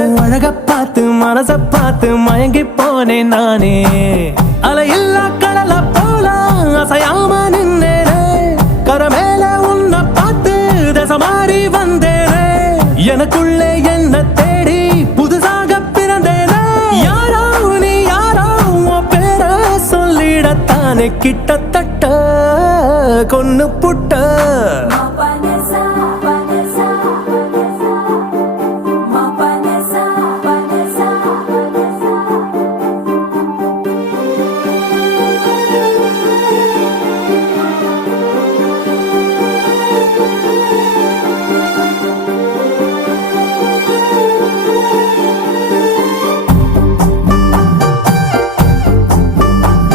அழக பார்த்து மனச பார்த்து மயங்கி போனேன் நானே. அலையில்லா கடல போல அசையாம நின்னேனே. கரமேல உன்னை பார்த்து தசை மாறி வந்தேனே. எனக்குள்ளே என்ன தேடி புதுசாக பிறந்தேனே. யாரோ நீ யாரோ உன் பேர சொல்லிடத்தானே கிட்ட